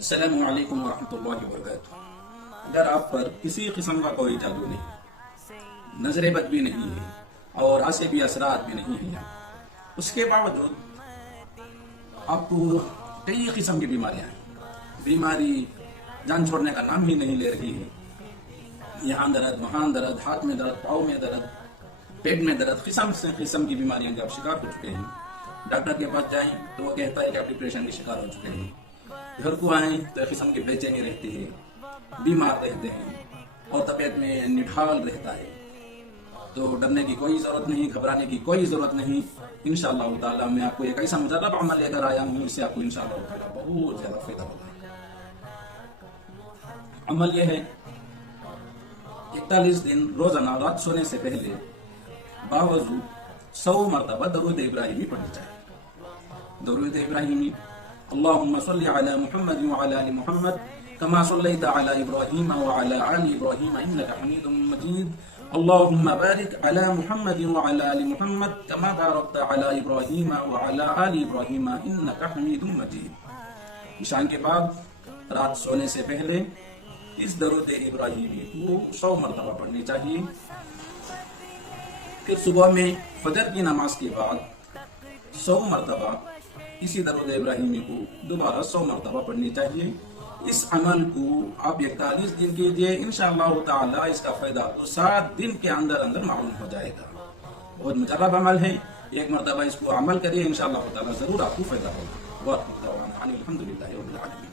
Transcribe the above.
السلام علیکم ورحمۃ اللہ وبرکاتہ۔ اگر آپ پر کسی قسم کا کوئی جادو نہیں، نظر بد بھی نہیں ہے اور عصبی اثرات بھی نہیں ہیں، اس کے باوجود آپ کو کئی قسم کی بیماریاں ہیں، بیماری جان چھوڑنے کا نام ہی نہیں لے رہی ہے، یہاں درد وہاں درد، ہاتھ میں درد، پاؤں میں درد، پیٹ میں درد، قسم سے قسم کی بیماریاں کے آپ شکار ہو چکے ہیں۔ ڈاکٹر کے پاس جائیں تو وہ کہتا ہے کہ آپ ڈپریشن کے شکار ہو چکے ہیں، گھر کو آئیں تو قسم کی بے چینی رہتی ہے، بیمار رہتے ہیں اور طبیعت میں نڈھال رہتا ہے۔ تو ڈرنے کی کوئی ضرورت نہیں، گھبرانے کی کوئی ضرورت نہیں۔ انشاءاللہ تعالیٰ میں آپ کو ایک ایسا مجرب عمل لے کر آیا ہوں، اس سے آپ کو انشاءاللہ تعالیٰ بہت زیادہ فائدہ ہوگا۔ عمل یہ ہے 41 دن روزانہ رات سونے سے پہلے باوضو 100 مرتبہ درود ابراہیمی پڑھنی چاہیے۔ درود ابراہیمی: اللہم صلی علی محمد وعلی آل محمد کما صلیت علی ابراہیم وعلی آل ابراہیم انک حمید مجید، اللہم بارک علی محمد وعلی آل محمد کما بارکت علی ابراہیم وعلی آل ابراہیم انک حمید مجید۔ عشاء کے بعد رات سونے سے پہلے اس درود ابراہیمی کو 100 مرتبہ پڑھنی چاہیے۔ پھر صبح میں فجر کی نماز کے بعد 100 مرتبہ اسی درود ابراہیمی کو دوبارہ 100 مرتبہ پڑھنی چاہیے۔ اس عمل کو آپ 41 دن کیجئے، انشاءاللہ تعالی اس کا فائدہ تو 7 دن کے اندر اندر معلوم ہو جائے گا۔ بہت مجرب عمل ہے، ایک مرتبہ اس کو عمل کریے، انشاءاللہ تعالی ضرور آپ کو فائدہ ہوگا۔ الحمدللہ رب العالمین۔